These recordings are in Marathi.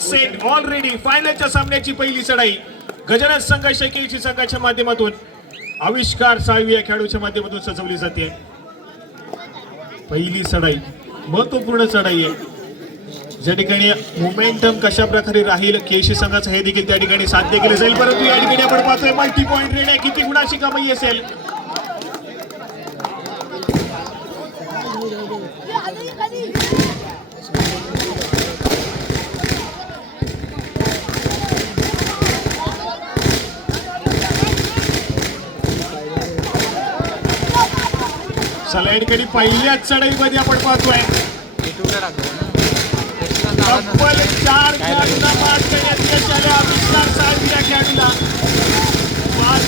सेट ऑलरेडी फायनलच्या सामन्याची पहिली चढाई गजानन संघ केसी संघाच्या माध्यमातून आविष्कार साळवी या खेळाडूच्या माध्यमातून सजवली जाते. पहिली चढाई महत्वपूर्ण चढाई आहे, ज्या ठिकाणी मोमेंटम कशा प्रकारे राहील केसी संघाचं हे देखील त्या ठिकाणी साध्य केलं जाईल. परंतु या ठिकाणी आपण पाहतोय मल्टी पॉइंट रेड आहे, किती गुणाची कमाई असेल. चला या ठिकाणी पहिल्याच चढाईमध्ये आपण पाहतोय तब्बल 4 खेळाडूंना मात करण्यात यश आले. आविष्कार साळवी या खेळाडूला 5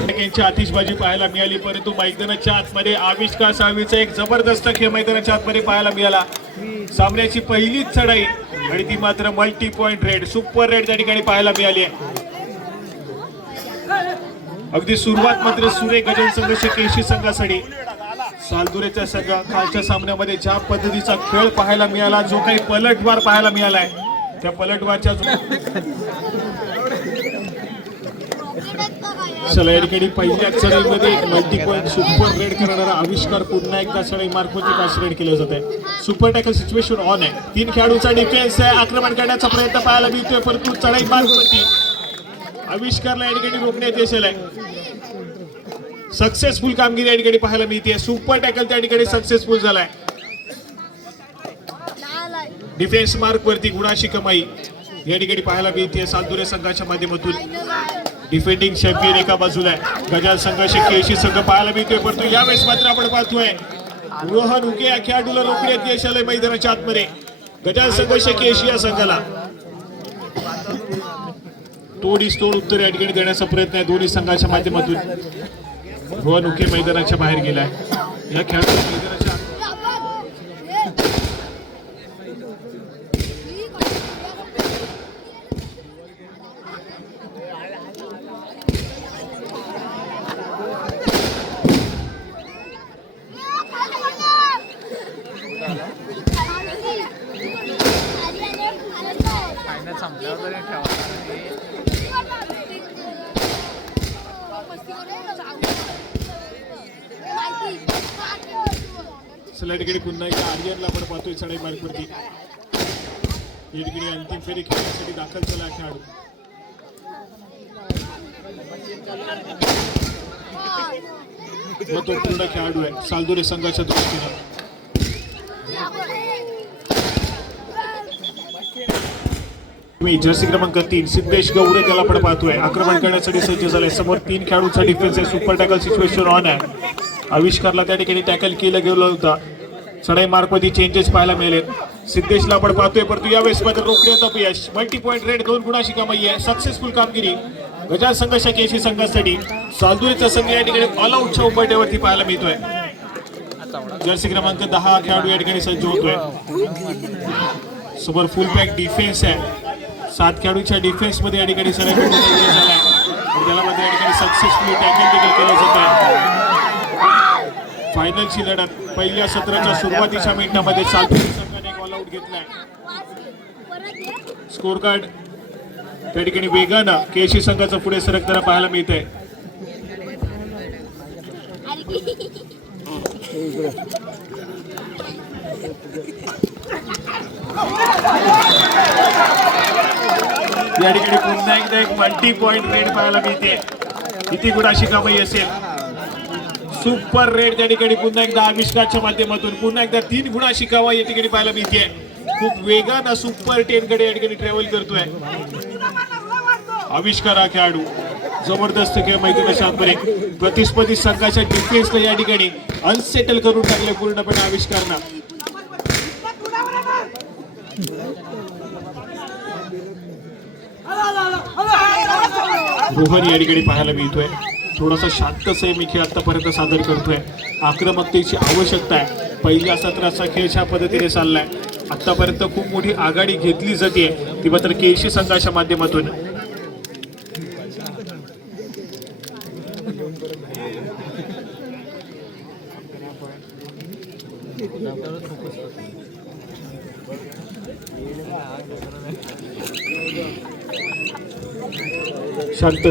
गुणांची आतिषबाजी पाहायला मिळाली. परंतु मैदानाच्या आतमध्ये आविष्कार साळवीचा एक जबरदस्त खेळ मैदानाच्या आतमध्ये पाहायला मिळाला. सामन्याची पहिलीच चढाई आणि ती मात्र multi point red super red त्या ठिकाणी पाहायला मिळाली आहे. अगदी सुरुवात मात्र सुरेख गजानन संघ केसी संघासाठी सालदुरेचा संघ कालच्या सामन्यामध्ये ज्या पद्धतीचा खेळ पाहायला मिळाला, जो काही पलटवार पाहायला मिळालाय, त्या पलटवारच्या चला या ठिकाणी पहिल्या चढाईमध्ये मल्टी पॉइंट सुपर रेड करणारा आविष्कार पुन्हा एकदा चढाई मार्फत पास रेड केलं जात आहे. सुपर टॅकल सिच्युएशन ऑन आहे. 3 खेळाडूचा डिफेन्स आहे, आक्रमण करण्याचा प्रयत्न पाहायला मिळतोय, परंतु चढाई मार्फत आविष्कारला या ठिकाणी रोखण्यात यश आलंय. सक्सेसफुल कामगिरी या ठिकाणी पाहायला मिळते. सुपर टॅकल त्या ठिकाणी सक्सेसफुल झालाय. डिफेन्स मार्क वरती गुणाची कमाई या ठिकाणी पाहायला मिळते. सालदुरे संघाच्या माध्यमातून डिफेंडिंग चॅम्पियन एका बाजूला आहे, गजानन संघ केसी संघ पाहायला मिळतोय. परंतु यावेळेस मात्र आपण पाहतोय रोहन उके या खेळाडूला रोखण्यात यश आलंय मैदानाच्या आतमध्ये. गजानन संघ केसी या संघाला तोडीस तोड उत्तर या ठिकाणी देण्याचा प्रयत्न आहे दोन्ही संघाच्या माध्यमातून. रोहन उके मैदानाच्या बाहेर गेलाय. या खेळाडूला मैदानाच्या चला ठिकाणी पुन्हा एकदा आर्यनला आपण पाहतोय चढाई मार्गवरती. या ठिकाणी अंतिम फेरी खेळण्यासाठी दाखल झाला खेळाडू. तो पूर्ण खेळाडू आहे सालदुरे संघाच्या दृष्टीने. जर्सी क्रमांक 3 सिद्धेश गौडे त्याला आपण पाहतोय आक्रमण करण्यासाठी सज्ज झालाय. समोर 3 खेळाडूचा डिफेन्स आहे. सुपर टॅकल सिच्युएशन ऑन आहे. आविष्कारला त्या ठिकाणी टॅकल केलं गेलं होता. चढाई मार्कमध्ये चेंजेस पाहायला मिळाले. सिद्धेशला आपण पाहतोय, परंतु यावेळेस मात्र रोखण्यात अपयश. मल्टी पॉइंट रेड 2 गुणाची कमाई आहे. सक्सेसफुल कामगिरी गजानन संघ केसी संघासाठी. सालदुरेचा संघ या ठिकाणी ऑल आउटच्या उंबरठ्यावरती पाहायला मिळतोय. जर्सी क्रमांक 10 खेळाडू या ठिकाणी सज्ज होतोय. समोर फुल पॅक डिफेन्स आहे. 7 खेळाडूच्या डिफेन्स मध्ये या ठिकाणी त्याला मध्ये या ठिकाणी सक्सेसफुली टॅकल देखील केलं जात आहे. फायनलची लढत पहिल्या सत्राच्या सुरुवातीच्या मिनिटांमध्ये सालदुरे संघाने एक ऑल आउट घेतलाय. स्कोर कार्ड त्या ठिकाणी वेगानं केसी संघाचं पुढे सरकताना पाहायला मिळत आहे. या ठिकाणी पुन्हा एकदा एक मल्टी पॉइंट रेड पाहायला मिळते. किती गुणाची कमाई असेल. सुपर रेड त्या ठिकाणी पुन्हा एकदा आविष्कारच्या माध्यमातून पुन्हा एकदा 3 गुणाची कमाई या ठिकाणी पाहायला मिळते. खूप वेगानं सुपर 10 कडे या ठिकाणी ट्रॅव्हल करतोय आविष्कार हा खेळाडू. जबरदस्त खेळ मैदानाच्या आतमध्ये प्रतिस्पर्धी संघाच्या डिफेन्सला या ठिकाणी अनसेटल करून टाकले पूर्णपणे आविष्कारना. रोहन या ठिकाणी पाहायला मिळतोय. थोडासा शांत संयमी खेळ आतापर्यंत सादर करतोय. आक्रमकतेची आवश्यकता आहे. पहिल्या सत्राचा खेळ अशा पद्धतीने चाललाय. आतापर्यंत खूप मोठी आघाडी घेतली जाते ती मात्र केसी संघाच्या माध्यमातून. शांत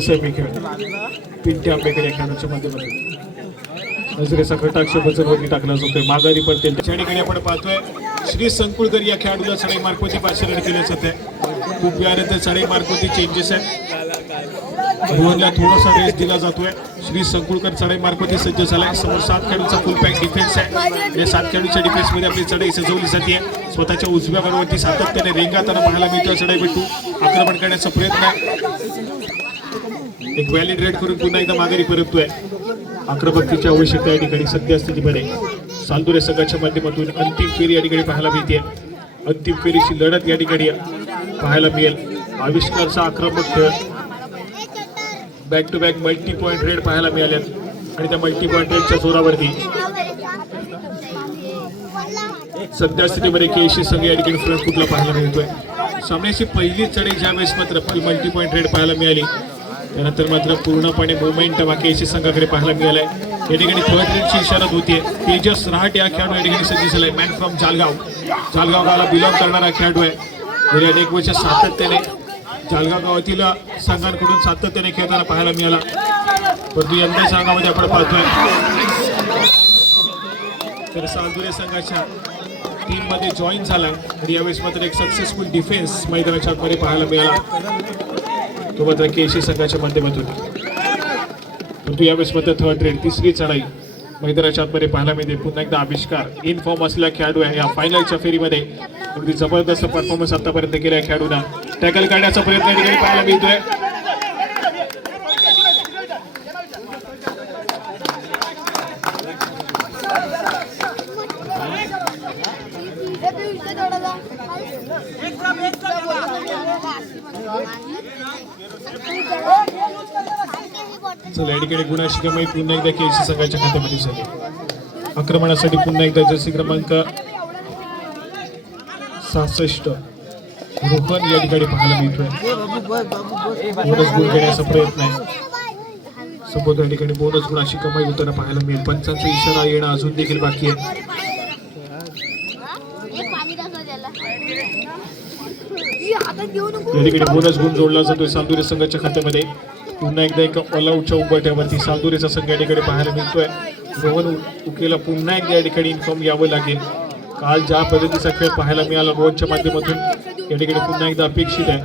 सेमी खेळ पिंटे आंबेकर या खेळाच्या माध्यमातून नजरेचा कटाक्ष बजरवरती टाकला जातोय. माघारी पडतील त्या ठिकाणी आपण पाहतोय श्री संकुळकर या खेळाडूला चढाई मार्कवरती पाचारण केलं जाते. खूप वेळानंतर चढाई मार्कवरती चेंजेस आहेत. रोहनला थोडासा रेस दिला जातोय. श्री संकुळकर चढाई मार्कवरती सज्ज झालाय. समोर 7 खेळाडूंचा फुल पॅक डिफेन्स आहे. या 7 खेळाडूंच्या डिफेन्स मध्ये आपली चढाई सजवली जाते. स्वतःच्या उजव्या गाडीवरती सातत्याने रेंगाताना पाहायला मिळतो. चढाई भेटू आक्रमण करण्याचा प्रयत्न आहे. एक व्हॅलिड रेड करून पुन्हा एकदा माघारी परततोय. आक्रमकतेची आवश्यकता या ठिकाणी सध्या स्थितीमध्ये सालदुरे संघाच्या माध्यमातून अंतिम फेरी या ठिकाणी पाहायला मिळते. अंतिम फेरीची लढत या ठिकाणी पाहायला मिळेल. आविष्कारचा आक्रमक खेळ back to back multi point raid पाहायला मिळाल्यात आणि त्या मल्टी पॉईंट रेडच्या जोरावरती सध्या स्थितीमध्ये केशी संघ या ठिकाणी फ्रंट फुटला पाहायला मिळतोय. सामन्याची पहिली चढाई ज्यावेळेस मात्र मल्टी पॉईंट रेड पाहायला मिळाली त्यानंतर मात्र पूर्णपणे मोमेंटम केसी संघाकडे पाहायला मिळालाय. या ठिकाणी थर्ड रेडची इशारत होतीये. तेजस रहाट या खेळाडू या ठिकाणी सज्ज झालाय. मॅन फ्रॉम जालगाव गावाला बिलॉंग करणारा खेळाडू आहे. गेल्या अनेक वर्ष सातत्याने जालगाव गावातील संघांकडून सातत्याने खेळताना पाहायला मिळाला. परंतु यंदा संघामध्ये आपण पाहतोय तर सालदुरे संघाच्या टीम मध्ये जॉईन झालाय आणि यावेळेस मात्र एक सक्सेसफुल डिफेन्स मैदानाच्या आतमध्ये पाहायला मिळाला. तो मात्र केशी संघाच्या माध्यमातून परंतु यावेळेस मात्र थर्ड रेड तिसरी चढाई मैदानाच्या आतमध्ये पाहायला मिळते. पुन्हा एकदा आविष्कार इन फॉर्म असलेला खेळाडू आहे. या फायनलच्या फेरीमध्ये अगदी जबरदस्त परफॉर्मन्स आतापर्यंत केला या खेळाडूंना. टॅकल करण्याचा प्रयत्न ठिकाणी पाहायला मिळतोय. चला या ठिकाणी गुणाशी कमाई पुन्हा एकदा केसी संघाच्या खात्यामध्ये झाली. आक्रमणासाठी पुन्हा एकदा जर्सी क्रमांक 66 रोहन या ठिकाणी पाहायला मिळतोय. बोनस गुण घेण्याचा प्रयत्न आहे. संबोधन या ठिकाणी बोनस गुणाशी कमाई होताना पाहायला मिळेल. पंचांचा इशारा येणं अजून देखील बाकी आहे. या ठिकाणी बोनस गुण जोडला जातोय सालदुरे संघाच्या खात्यामध्ये. पुन्हा एकदा एका ऑलआउटच्या उंबरठ्यावरती सालदुरेचा संघ या ठिकाणी पाहायला मिळतोय. रोहन उकेला पुन्हा एकदा या ठिकाणी इन्फॉर्म यावं लागेल. काल ज्या पद्धतीचा खेळ पाहायला मिळाला रोहनच्या माध्यमातून या ठिकाणी पुन्हा एकदा अपेक्षित आहे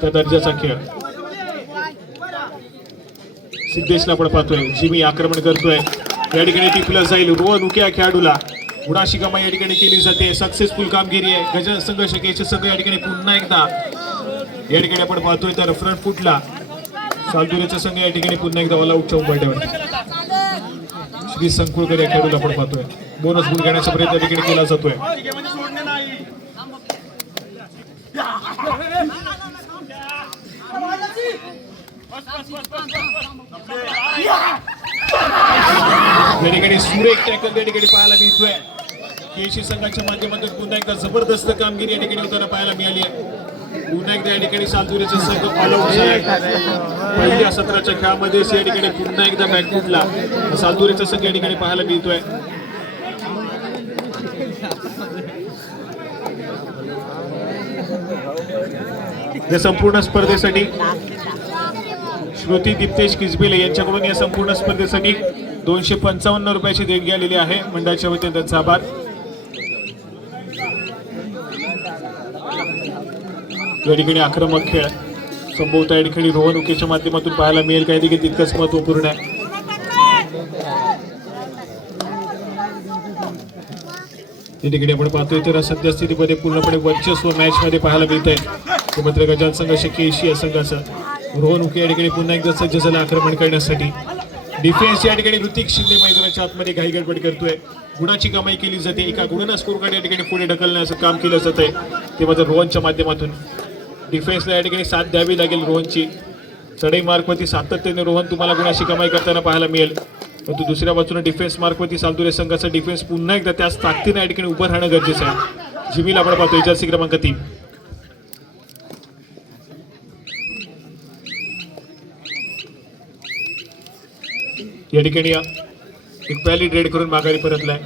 त्या दर्जाचा खेळ. सिद्धेशला आपण पाहतोय. जिमी आक्रमण करतोय. या ठिकाणी टिपलं जाईल. रोहन उके या खेळाडूला गुणाशी कमाई या ठिकाणी केली जाते. सक्सेसफुल कामगिरी आहे. गजन संघ केशी संघ या ठिकाणी पुन्हा एकदा या ठिकाणी आपण पाहतोय तर फ्रंट फुटला सालदुरेचा संघ या ठिकाणी पुन्हा एकदा ऑल आउटच्या उंबरठ्यावर. श्री संकुळकर या खेळाडूला आपण पाहतोय. बोनस गुण घेण्याचा प्रयत्न या ठिकाणी केला जातोय. या ठिकाणी सुरेख टॅकल या ठिकाणी पाहायला मिळतोय. केशी संघाच्या माध्यमातून पुन्हा एकदा जबरदस्त कामगिरी या ठिकाणी होताना पाहायला मिळाली आहे. पुन्हा एकदा या ठिकाणी सालदुरेचा संघ ऑल आउट झालाय. पहिल्या सत्राच्या खेळामध्ये या ठिकाणी पुन्हा एकदा बॅक फुटला सालदुरेचा संघ या ठिकाणी पाहायला मिळतोय. या संपूर्ण स्पर्धेसाठी श्रुती दिप्तेश किसबिले यांच्याकडून या संपूर्ण स्पर्धेसाठी 255 रुपयाची देणगी आलेली आहे. मंडळाच्या वतीने त्यांचा आभार. या ठिकाणी आक्रमक खेळ संभवतः या ठिकाणी रोहन उकेच्या माध्यमातून पाहायला मिळेल. काही देखील तितकंच महत्वपूर्ण आहे. या ठिकाणी आपण पाहतोय तर सध्या स्थितीमध्ये पूर्णपणे वर्चस्व मॅच मध्ये पाहायला मिळत आहे. मात्र गजान संघ केशी या संघाचं रोहन उके या ठिकाणी पुन्हा एकदा सज्ज झाला आक्रमण करण्यासाठी. डिफेन्स या ठिकाणी ऋतिक शिंदे मैदानाच्या आतमध्ये घाई गडबड करतोय. गुणाची कमाई केली जाते. एका गुणांना स्कोर कार्ड या ठिकाणी पुढे ढकलण्याचं काम केलं जात आहे. ते मात्र रोहनच्या माध्यमातून डिफेन्सला या ठिकाणी साथ द्यावी लागेल. रोहनची चढाई मार्कवरती सातत्याने रोहन तुम्हाला गुणाची कमाई करताना पाहायला मिळेल. परंतु दुसऱ्या बाजूने डिफेन्स मार्कवरती सालदुरे संघाचा डिफेन्स पुन्हा एकदा त्याच ताकदीने या ठिकाणी उभं राहणं गरजेचं आहे. जिमीला आपण पाहतोय जर्सी क्रमांक 3. या ठिकाणी एक व्हॅलिड रेड करून माघारी परतलाय.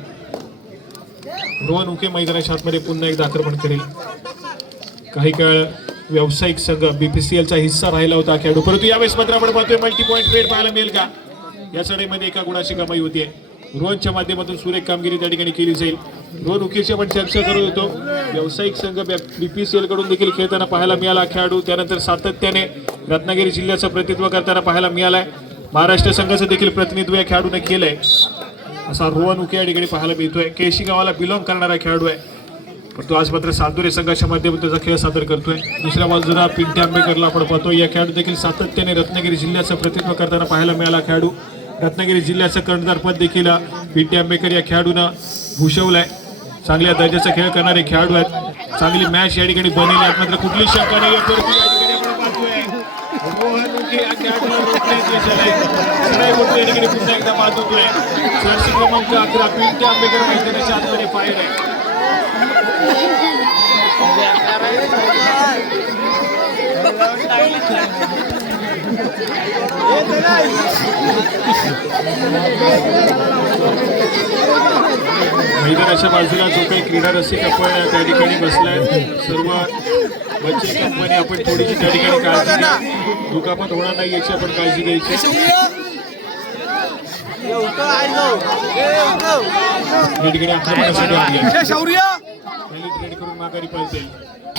रोहन उके मैदानाच्या आतमध्ये पुन्हा एकदा आक्रमण करेल. काही काळ व्यावसायिक संघ बीपीसीएलचा हिस्सा राहिला होता खेळाडू, परंतु यावेळेस मात्र आपण पाहतोय मल्टी पॉईंट रेड पाहायला मिळेल का. या लढाईमध्ये एका गुणाची कमाई होतीये. रोहनच्या माध्यमातून सुरेख कामगिरी त्या ठिकाणी केली जाईल. रोहन उकेची आपण चर्चा करत होतो. व्यावसायिक संघ बीपीसीएल कडून देखील खेळताना पाहायला मिळाला खेळाडू. त्यानंतर सातत्याने रत्नागिरी जिल्ह्याचं प्रतिनिधित्व करताना पाहायला मिळालाय. महाराष्ट्र संघाचं देखील प्रतिनिधित्व या खेळाडूने केलंय. असा रोहन उके या ठिकाणी पाहायला मिळतोय. केशी गावाला बिलॉंग करणारा खेळाडू आहे, परंतु आज मात्र सातुरे संघाच्या माध्यमातून त्याचा खेळ सादर करतोय. दुसऱ्या बाजूला पिंटे आंबेकरला आपण पाहतोय. या खेळाडू देखील सातत्याने रत्नागिरी जिल्ह्याचं प्रतिनिधित्व करताना पाहायला मिळाला खेळाडू. रत्नागिरी जिल्ह्याचं कर्णधार पद देखील पिंटे आंबेकर या खेळाडूनं भूषवलंय. चांगल्या दर्जाचा खेळ करणारे खेळाडू आहेत. चांगली मॅच या ठिकाणी बनवली आहे, मात्र कुठली शंका नाही. रोहन उके या खेळाडूला रोखण्याची या ठिकाणी पुन्हा एकदा बाद होतोय. जर्सी क्रमांक 11 पिंटे आंबेकर मैदानाच्या आतमध्ये फायर आहे. मैदानाच्या बाजूला जो काही क्रीडा रसिक आपण त्या ठिकाणी बसलाय, सर्व बच्चे कंपनी आपण थोडीशी त्या ठिकाणी काळजी घ्या. दुखापत होणार नाही याची आपण काळजी घ्यायची. या ठिकाणी ट्रेड करून माघारी पळते.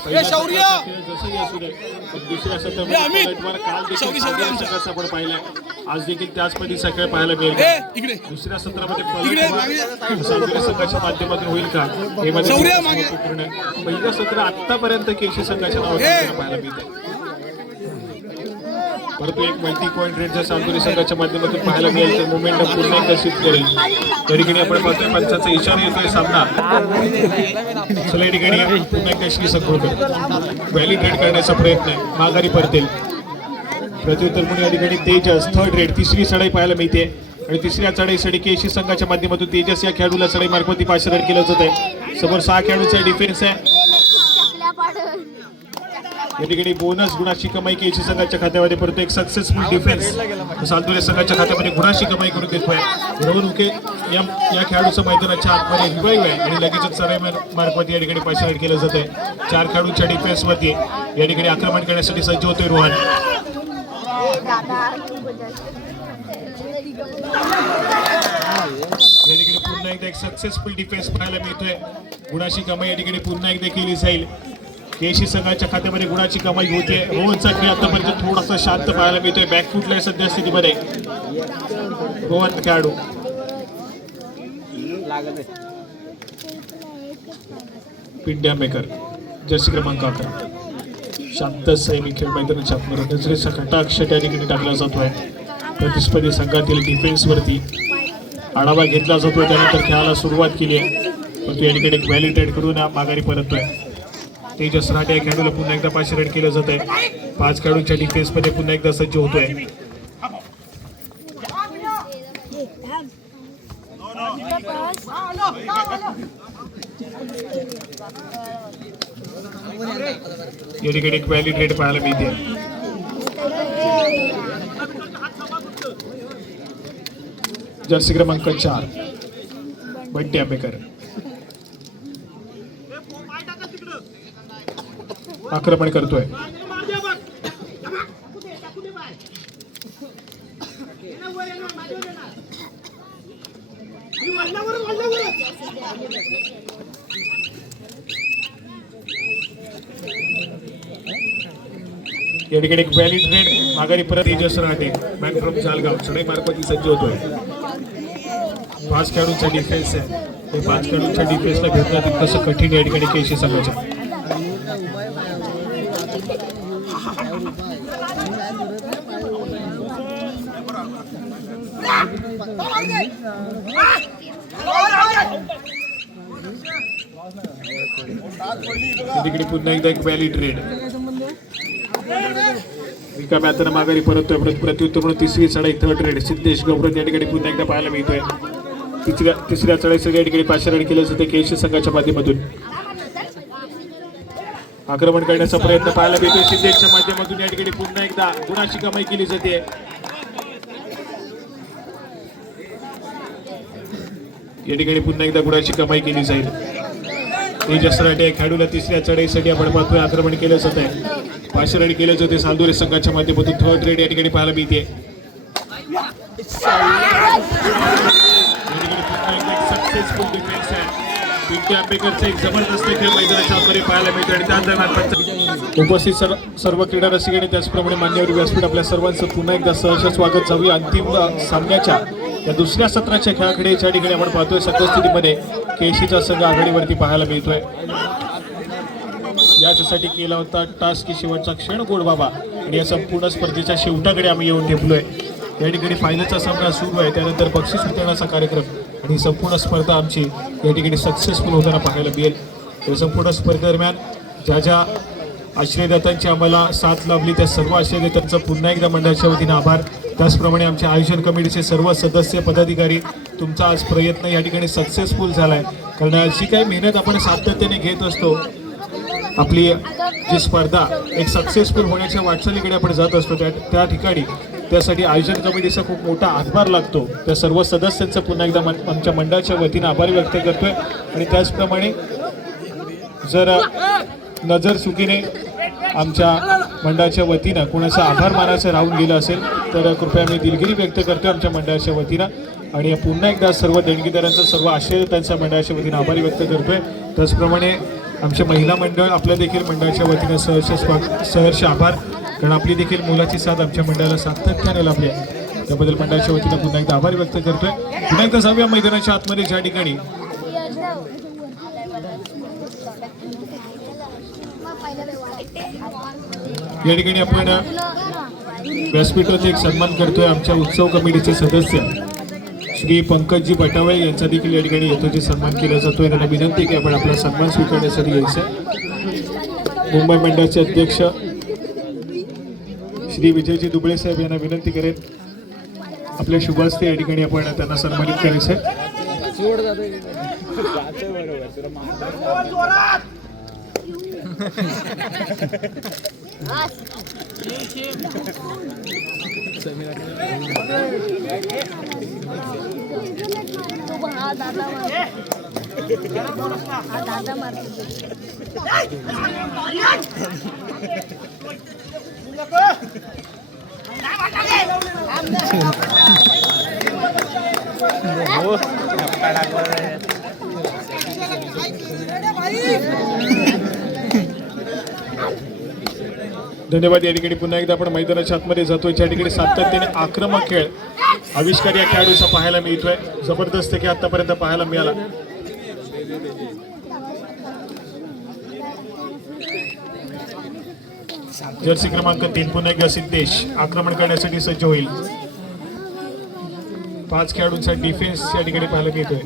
जसंही असू दे, दुसऱ्या सत्रामध्ये आपण पाहिलाय. आज देखील त्याच पद्धतीचा खेळ पाहायला मिळेल. दुसऱ्या सत्रामध्ये सातुरे संघाच्या माध्यमातून होईल का हे पहिलं सत्र आतापर्यंत केशी संघाच्या नावाने पाहायला मिळते. परंतु एक मल्टी पॉईंट रेट जर सातुरे संघाच्या माध्यमातून पाहायला मिळेल तर मोमेंटम पुन्हा एकदा शिफ्ट करेल. त्या ठिकाणी आपण पाहतोय पंचाचा इशारा येतोय सामना. चला या ठिकाणी पुन्हा एकदा श्री सखोळकर व्हॅलिड रेड करण्याचा प्रयत्न आहे, माघारी परतेल. प्रत्युत्तर म्हणून या ठिकाणी तेजस थर्ड रेड तिसरी चढाई पाहायला मिळते आणि तिसऱ्या चढाईसाठी केशी संघाच्या माध्यमातून तेजस या खेळाडूला चढाई मार्फत 5 रेड केलं जात आहे. समोर 6 खेळाडूंचा डिफेन्स आहे. या ठिकाणी बोनस गुणाची कमाई केशी संघाच्या खात्यामध्ये, परंतु एक सक्सेसफुल डिफेन्स सातुरे संघाच्या खात्यामध्ये गुणाची कमाई करून देतोय. रोहन उके या खेळाडूचं मैदानाच्या आतमध्ये रिवाईव्ह आहे आणि लगेचच चढाई मार्फत या ठिकाणी 5 रेड केलं जात आहे. 4 खेळाडूंच्या डिफेन्समध्ये या ठिकाणी आक्रमण करण्यासाठी सज्ज होतोय रोहन. या ठिकाणी पुन्हा एकदा एक सक्सेसफुल डिफेन्स पाहायला मिळतोय. गुणाची कमाई या ठिकाणी पुन्हा एकदा केली जाईल. केशी संघाच्या खात्यामध्ये गुणाची कमाई होते. रोहनचा खेळ आतापर्यंत थोडासा शांत पाहायला मिळतोय. बॅकफुटला सध्या स्थितीमध्ये रोहन खेळाडू. पिंटे आंबेकर जर्सी क्रमांक 11 शांत सैनिक खेळ मैदानाच्या आतमध्ये नजरेचा कटाक्ष त्या ठिकाणी टाकला जातोय. प्रतिस्पर्धी संघातील डिफेन्सवरती आढावा घेतला जातोय. त्यानंतर खेळाला सुरुवात केली आहे, परंतु या ठिकाणी एक व्हॅलिड रेड करून माघारी परततोय. तेजस राठे या खेळाडूला पुन्हा एकदा 5 रेड केलं जात आहे. 5 खेळाडूंच्या डिफेन्समध्ये पुन्हा एकदा सज्ज होतोय. या ठिकाणी एक व्हॅलिड रेड पाहायला मिळते. जर्सी क्रमांक 4 बंटी आंबेकर आक्रमण करतोय. या ठिकाणी एक व्हॅलिड रेड माघारी परत तेजस राहते. मॅन फ्रॉम जालगाव चढाई मार्फत सज्ज होतोय. 5 खेळाडूंचा डिफेन्स आहे. हे 5 खेळाडूंच्या डिफेन्सला भेटणं तितकंसं कठीण या ठिकाणी केशी संघाच्या. तिकडे पुन्हा एकदा एक व्हॅलिड रेड. रिकाम्या हाताने माघारी परततोय. प्रत्युत्तर म्हणून तिसरी चढाई थर्ड रेड सिद्धेश गौरव या ठिकाणी पुन्हा एकदा पाहायला मिळतोय. तिसऱ्या चढाईसाठी या ठिकाणी 5 रेड केलं जाते केशी संघाच्या माध्यमातून. आक्रमण करण्याचा प्रयत्न पाहायला मिळतोय सिद्धेशच्या माध्यमातून. या ठिकाणी पुन्हा एकदा गुणाची कमाई केली जाते. या ठिकाणी पुन्हा एकदा गुणाची कमाई केली जाईल. तेजसराटे या खेळाडूला तिसऱ्या चढाईसाठी आपण पाहतोय आक्रमण केलं जात आहे. 5 रेड केले जाते सालदुरे संघाच्या माध्यमातून. 3rd रेड या ठिकाणी पाहायला मिळते. सक्सेसफुल डिफेन्स आहे. पिंटू आंबेकरचा एक जबरदस्त खेळ मैदानाच्या आतमध्ये पाहायला मिळतो आणि त्या दरम्यान उपस्थित सर्व क्रीडा रसिक आणि त्याचप्रमाणे मान्यवर व्यासपीठ आपल्या सर्वांचं पुन्हा एकदा सहर्ष स्वागत. जाऊया अंतिम सामन्याच्या या दुसऱ्या सत्राच्या खेळाकडे. या ठिकाणी आपण पाहतोय सद्यस्थितीमध्ये केशीचा संघ आघाडीवरती पाहायला मिळतोय. याच्यासाठी केला होता टास्क की शेवटचा क्षण गोड बाबा आणि या संपूर्ण स्पर्धेच्या शेवटाकडे आम्ही येऊन ठेपलोय. या ठिकाणी फायनलचा सामना सुरू आहे, त्यानंतर बक्षीस वितरणाचा कार्यक्रम आणि संपूर्ण स्पर्धा आमची या ठिकाणी सक्सेसफुल होताना पाहायला मिळेल. या संपूर्ण स्पर्धेदरम्यान ज्या ज्या आश्रयदात्यांची आम्हाला साथ लाभली त्या सर्व आश्रयदात्यांचं पुन्हा एकदा मंडळाच्या वतीने आभार. त्याचप्रमाणे आमच्या आयोजन कमिटीचे सर्व सदस्य पदाधिकारी, तुमचा आज प्रयत्न या ठिकाणी सक्सेसफुल झालाय. कारण अशी काही मेहनत आपण सातत्याने घेत असतो, आपली जी स्पर्धा एक सक्सेसफुल होण्याच्या वाटचालीकडे आपण जात असतो, त्या ठिकाणी त्यासाठी आयोजन कमिटीचा खूप मोठा हातभार लागतो. त्या सर्व सदस्यांचं पुन्हा एकदा आमच्या मंडळाच्या वतीने आभार व्यक्त करतोय. आणि त्याचप्रमाणे जर नजर चुकीने आमच्या मंडळाच्या वतीनं कोणाचा आभार मानायचं राहून गेलं असेल तर कृपया मी दिलगिरी व्यक्त करतोय आमच्या मंडळाच्या वतीनं. आणि पुन्हा एकदा सर्व देणगीदारांचा, सर्व आश्रयदात्यांचा मंडळाच्या वतीनं आभार व्यक्त करतोय. त्याचप्रमाणे आमचे महिला मंडळ आपल्या देखील मंडळाच्या वतीनं सहर्ष आभार. कारण आपली देखील मुलाची साथ आमच्या मंडळाला सातत्याने लाभली आहे, त्याबद्दल मंडळाच्या वतीनं पुन्हा एकदा आभार व्यक्त करतोय. पुन्हा एकदा जाऊया मैदानाच्या आतमध्ये, ज्या ठिकाणी या ठिकाणी आपण व्यासपीठाचा एक सन्मान करतोय. आमच्या उत्सव कमिटीचे सदस्य श्री पंकजी बटावळे यांचा देखील या ठिकाणी यथोचित सन्मान केला जातोय. त्यांना विनंती की आपण आपला सन्मान स्वीकारण्यासाठी यायचं. मुंबई मंडळाचे अध्यक्ष श्री विजयजी दुबळे साहेब यांना विनंती करेन आपल्या शुभास्ते या ठिकाणी आपण त्यांना सन्मानित करायचं. धन्यवाद. या ठिकाणी पुन्हा एकदा आपण मैदानाच्या आतमध्ये जातोय, ज्या ठिकाणी सातत्याने आक्रमक खेळ आविष्कार या खेळाडूचा पाहायला मिळतोय. जबरदस्त खेळ आतापर्यंत पाहायला मिळाला. जर्सी क्रमांक 3 पुन्हा एकदा सिद्धेश आक्रमण करण्यासाठी सज्ज होईल. 5 खेळाडूंचा डिफेन्स या ठिकाणी पाहायला मिळतोय.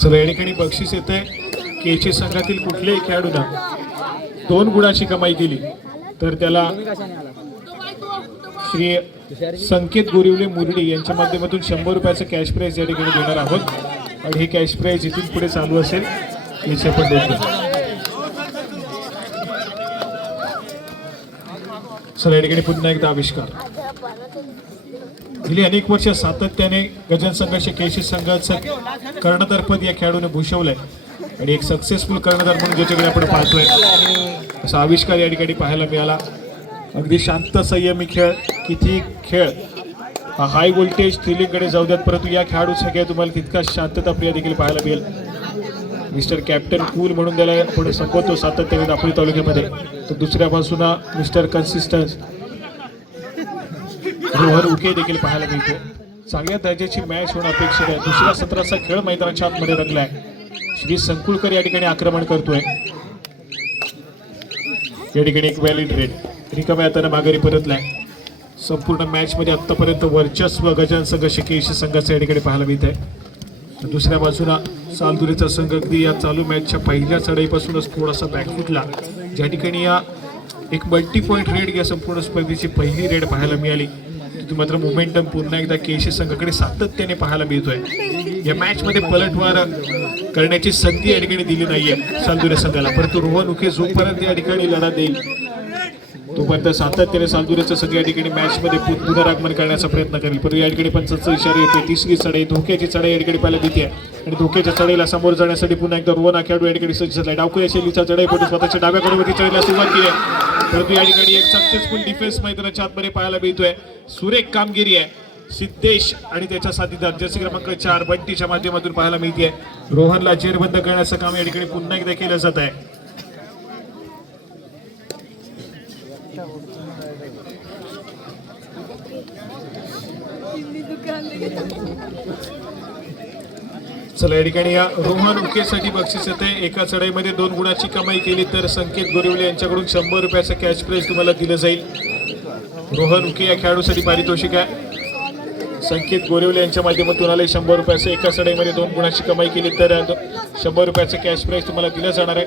चला, या ठिकाणी बक्षीस येते. केचे संघातील कुठल्याही खेळाडूंना 2 गुणाची कमाई केली तर त्याला श्री संकेत गोरिवले मुरडी यांच्या माध्यमातून 100 रुपयाचं कॅश प्राइज या ठिकाणी देणार आहोत. आणि हे कॅश प्राइज इथून पुढे चालू असेल याची आपण देखील. चला, या ठिकाणी पुन्हा एकदा आविष्कार. गेली अनेक वर्ष सातत्याने गजन संघाचे केशी संघाचं कर्णधारपद या खेळाडूने भूषवलंय आणि एक सक्सेसफुल कर्णधार म्हणून ज्याच्याकडे आपण पाहतोय असा आविष्कार या ठिकाणी पाहायला मिळाला. अगदी शांत संयमी खेळ, किती खेळ हाय व्होल्टेज थ्रिलिंगकडे जाऊ द्यात, परंतु या खेळाडूचा खेळ तुम्हाला तितका शांतताप्रिय देखील पाहायला मिळेल. मिस्टर कॅप्टन कूल म्हणून त्याला आपण संबोधतो सातत्याने दापोली तालुक्यामध्ये. तर दुसऱ्या बाजूला मिस्टर कन्सिस्टन्स रोहन उके देखील पाहायला मिळतो. चांगल्या दर्जाची मॅच होणं अपेक्षित आहे. दुसऱ्या सत्राचा खेळ मैदानाच्या आतमध्ये रंगलाय. श्री संकुळकर या ठिकाणी आक्रमण करतोय. या ठिकाणी एक व्हॅलिड रेड रिकाम्या हाताने माघारी परतलाय. संपूर्ण मॅच मध्ये आतापर्यंत वर्चस्व गजान संघ केशी संघाचं या ठिकाणी पाहायला मिळत आहे. दुसऱ्या बाजूला सालदुरेचा संघ अगदी या चालू मॅचच्या पहिल्या चढाईपासूनच थोडासा बॅकफुटला, ज्या ठिकाणी या एक मल्टी पॉईंट रेड या संपूर्ण स्पर्धेची पहिली रेड पाहायला मिळाली. मात्र मोमेंटम पुन्हा एकदा केशी संघाकडे सातत्याने पाहायला मिळतोय. या मॅच मध्ये पलटवार करण्याची संधी या ठिकाणी दिली नाहीये सालदुरे संघाला, परंतु रोहन उके जोपर्यंत या ठिकाणी लढा देईल तोपर्यंत सातत्याने सालदुरेचं संघ या ठिकाणी मॅच मध्ये पुनरागमन करण्याचा प्रयत्न करेल. परंतु या ठिकाणी पंचांचा इशारा येतोय. तिसरी चढाई, धोक्याची चढाई या ठिकाणी पाहायला मिळते आणि धोक्याच्या चढाईला सामोरं जाण्यासाठी पुन्हा एकदा रोहन आखाडू या ठिकाणी सज्ज झालाय. डावखुऱ्या शैलीचा चढाईपटू स्वतःच्या डाव्याकडे वरती चढाईला सुरुवात केली आहे, परंतु या ठिकाणी एक सक्सेसफुल डिफेन्स मैदानाच्या आतमध्ये पाहायला मिळतोय. सुरेख कामगिरी आहे सिद्धेश आणि त्याच्या साथीदार जर्सी क्रमांक 4 बंटीच्या माध्यमातून पाहायला मिळते. रोहनला जेरबंद करण्याचं काम या ठिकाणी पुन्हा एकदा केलं जात आहे. चला या ठिकाणी या रोहन उकेसाठी बक्षीस येते. एका चढाईमध्ये 2 गुणाची कमाई केली तर संकेत गोरिवले यांच्याकडून 100 रुपयाचं कॅश प्राइज तुम्हाला दिलं जाईल. रोहन उके या खेळाडूसाठी पारितोषिक आहे. संकेत गोरिवले यांच्या माध्यमातून आले 100 रुपयाचं. एका चढाईमध्ये 2 गुणाची कमाई केली तर 100 रुपयाचं कॅश प्राइज तुम्हाला दिलं जाणार आहे.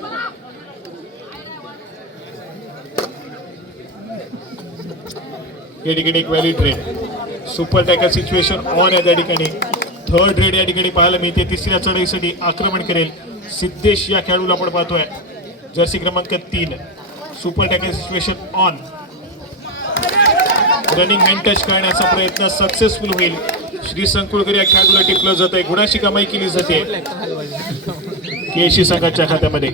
या ठिकाणी एक valid red super tackle situation on आहे. त्या ठिकाणी थर्ड रेड या ठिकाणी पाहायला मिळते. तिसऱ्या चढाईसाठी आक्रमण करेल सिद्धेश या खेळाडूला आपण पाहतोय. जर्सी क्रमांक 3 super tackle situation on. Running hand touch करण्याचा प्रयत्न सक्सेसफुल होईल. श्री संकुळकर या खेळाडूला टिपलं जात आहे. गुणाची कमाई केली जाते केशी संघाच्या खात्यामध्ये.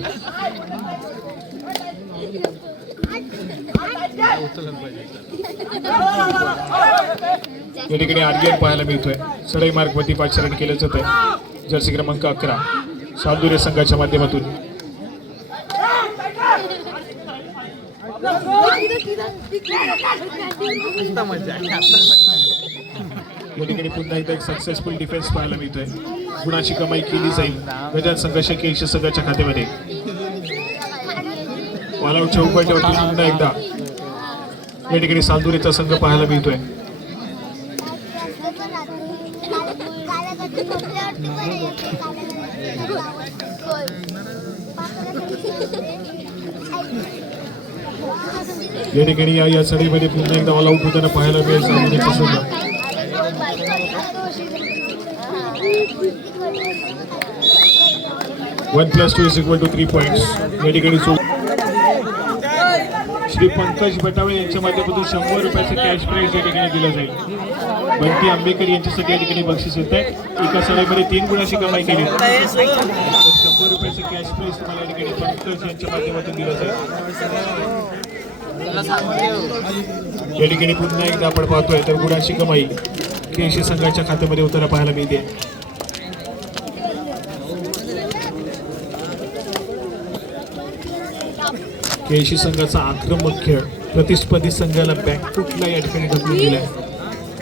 या ठिकाणी आर्यन पाहायला मिळतोय. चढाई मार्ग वरती पाचारण केलं जात आहे. जर्सी क्रमांक 11 सालदुरे संघाच्या माध्यमातून. या ठिकाणी पुन्हा एकदा एक सक्सेसफुल डिफेन्स पाहायला मिळतोय. गुणाची कमाई केली जाईल गजान संघर्ष केशी संघाच्या खात्यामध्ये. वालावच्या उपाट्यावरती पुन्हा एकदा या ठिकाणी सालदुरेचा संघ पाहायला मिळतोय. या ठिकाणी या चढाईमध्ये पुन्हा एकदा ऑल आउट होताना पाहायला मिळेल सालदुरेचा संघ. 1+2 = 3 पॉइंट्स. या ठिकाणी श्री पंकज बटावळे यांच्या माध्यमातून 100 रुपयाचं कॅश प्राइज या ठिकाणी दिलं जाईल. बंटी आंबेकर यांच्यासाठी या ठिकाणी बक्षीस येत आहे. एका चढाईमध्ये 3 गुणाची कमाई केली तर 100 रुपयाचं कॅश प्राइज तुम्हाला या ठिकाणी पंकज यांच्या माध्यमातून दिलं जाईल. या ठिकाणी पुन्हा एकदा आपण पाहतोय तर गुणाची कमाई केशी संघाच्या खात्यामध्ये होताना पाहायला मिळते. केशी संघाचा आक्रमक खेळ प्रतिस्पर्धी संघाला बॅकफुटला या ठिकाणी ढकलून दिलाय.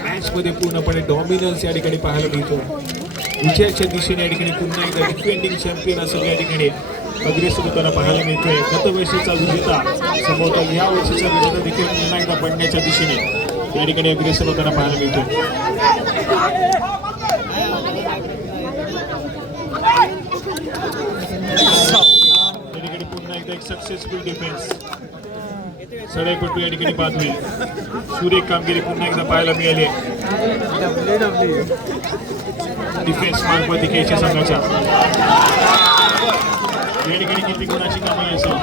मॅच मध्ये पूर्णपणे डॉमिनन्स या ठिकाणी पाहायला मिळतो. विजयाच्या दिशेने या ठिकाणी पुन्हा एकदा डिफेंडिंग चॅम्पियन असं या ठिकाणी अग्रेसर होताना पाहायला मिळतोय. गतवर्षीचा विजेता संभवतः या वर्षीचा विजेता देखील पुन्हा एकदा पडण्याच्या दिशेने या ठिकाणी अग्रेसर होताना पाहायला मिळतोय. या ठिकाणी पुन्हा एकदा एक सक्सेसफुल डिफेन्स. चढाईपटू या ठिकाणी बाद होईल. सुरेख कामगिरी पुन्हा एकदा पाहायला मिळाली. डिफेन्स मार्गमध्ये केशी संघाच्या या ठिकाणी किती गुणाची कमाई असेल.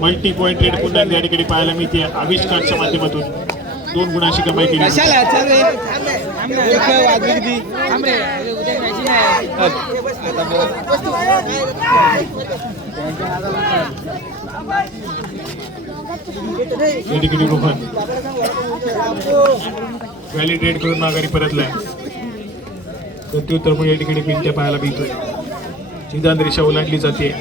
मल्टी पॉइंट रेड पुन्हा या ठिकाणी पाहायला मिळते. आविष्कारच्या माध्यमातून 2 गुणाची कमाई केली. या ठिकाणी रोहन व्हॅलिडेट करून माघारी परतलाय. प्रत्युत्तर या ठिकाणी पिंट्या पाहायला मिळतोय. निदान रेषा ओलांडली जाते.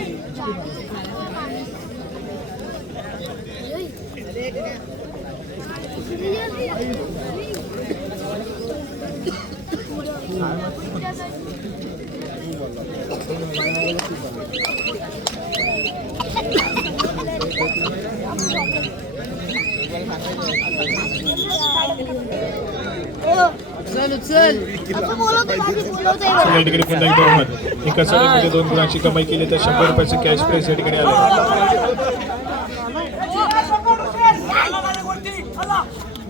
या ठिकाणी पुन्हा एकदा रोहन एका चढाईमध्ये 2 गुणाची कमाई केली तर 100 रुपयाचं कॅश प्राइज या ठिकाणी आलं.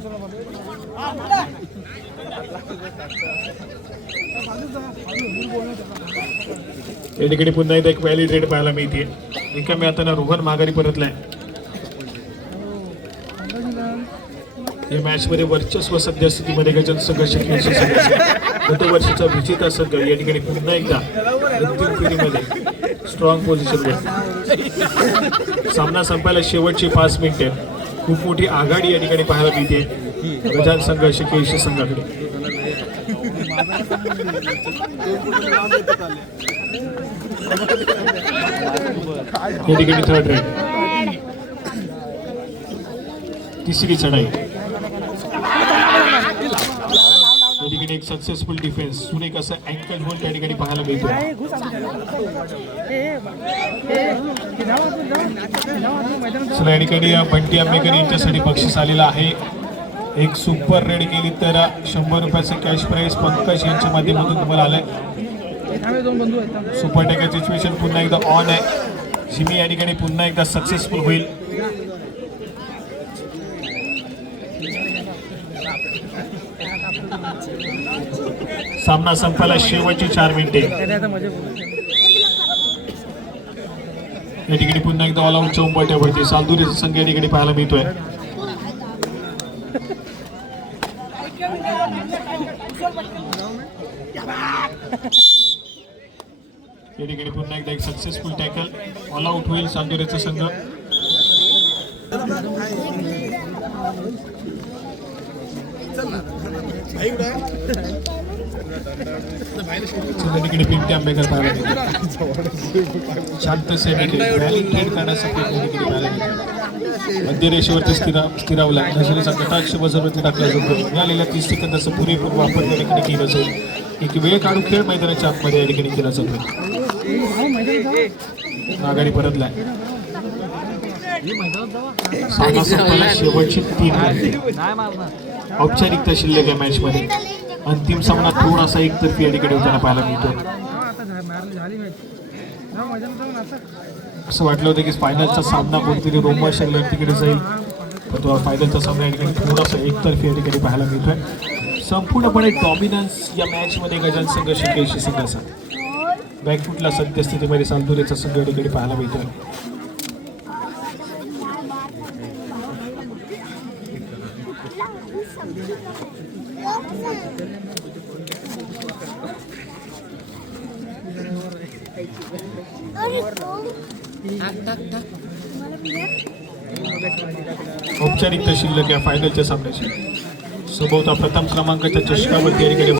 या ठिकाणी पुन्हा एकदा एक व्हॅलिड रेड पाहायला मिळते. एका मॅचानं रोहन माघारी परतलाय. या मॅच मध्ये वर्चस्व सध्या स्थितीमध्ये गजन संघ शिकण्याची गत वर्षीचा विजेता संघ या ठिकाणी पुन्हा एकदा अंतिम फेरीमध्ये स्ट्रॉंग पोझिशनवर. सामना संपायला शेवटची 5 मिनिटे. खूप मोठी आघाडी या ठिकाणी पाहायला मिळते गजान संघ शिकेशी संघाकडे. या ठिकाणी थर्ड रेड. तिसरी चढाई. या ठिकाणी एक सक्सेसफुल डिफेन्स. सुरेख असं अँकल होल्ड त्या ठिकाणी पाहायला मिळतो. चला या ठिकाणी बंटी आंबेकर यांच्यासाठी बक्षीस आलेला आहे. एक सुपर रेड केली तर 100 रुपयाचं कॅश प्राइज पंकज यांच्या माध्यमातून तुम्हाला आलंय. सुपर टॅकल सिच्युएशन पुन्हा एकदा ऑन आहे. शिमी या ठिकाणी पुन्हा एकदा सक्सेसफुल होईल. सामना संपायला शेवटची 4 मिनिटे. या ठिकाणी पुन्हा एकदा ऑल आउट चौंबट्यावरती सालदुरीचा संघ या ठिकाणी पाहायला मिळतोय. या ठिकाणी पुन्हा एकदा एक सक्सेसफुल टॅकल. ऑल आउट होईल सालदुरीचा संघ. ठिकाणी पिंटी आंबेकर पाहायला मिळतो. शांत सेनेने रॅली ट्रेड करण्यासाठी मध्य रेषेवरती स्थिरावला. नजरेचा कटाक्ष बजरवरती टाकला जातो. मिळालेल्या 30 सेकंदाचा पुरेपूर वापर या ठिकाणी केला जाईल. एक वेळ काढून खेळ मैदानाच्या आतमध्ये या ठिकाणी केला जातो. आघाडी परतलाय. सामना संपला शेवटची 3 मिनिटे. औपचारिकता शिल्लक या मॅच मध्ये. अंतिम सामना थोडासा एकतर्फी या ठिकाणी होताना पाहायला मिळतो. असं वाटलं होतं की फायनलचा सामना कोणतरी रोमांचक लढतीकडे जाईल, पण तो फायनलचा सामना या ठिकाणी थोडासा एकतर्फी या ठिकाणी पाहायला मिळतोय. संपूर्णपणे डॉमिनन्स या मॅच मध्ये गजान संघ शिकेशी संघाचा. बॅकफुटला सद्यस्थितीमध्ये सालदुरेचा संघ या ठिकाणी पाहायला मिळतोय. औपचारिकता शिल्लक या फायनलच्या सामन्याची. सभोवता प्रथम क्रमांकाच्या चषकावरती या ठिकाणी